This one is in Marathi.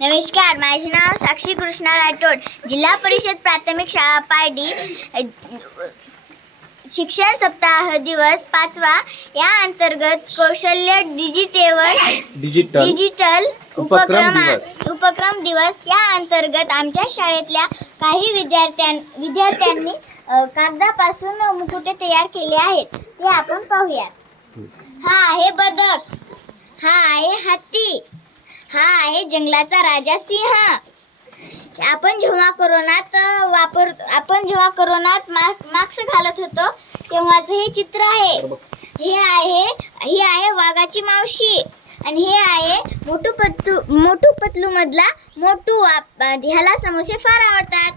नमस्कार माझे नाव साक्षी कृष्णा राठोड. जिल्हा परिषद प्राथमिक शाळा पारडी अ, शिक्षण सप्ताह दिवस पाचवा. या अंतर्गत कौशल्य डिजिटेवर डिजिटल डिजिटल उपक्रम उपक्रमा दिवस. उपक्रम दिवस. या अंतर्गत आमच्या शाळेतल्या काही विद्यार्थ्यां विद्यार्थ्यांनी अ, कागदापासून मुकुटे तयार केले आहेत. ते आपण पाहूया हा आहे बदक. हा आहे हत्ती. हा आहे जंगलाचा राजा सिंह. आपण जेव्हा कोरोनात वापर आपण जेव्हा कोरोनात मास्क मास्क घालत होतो तेव्हाच हे चित्र आहे हे आहे ही आहे वाघाची मावशी. आणि हे आहे मोटू पतलू मोटू पतलू मधला मोटू ह्याला समोसे फार आवडतात.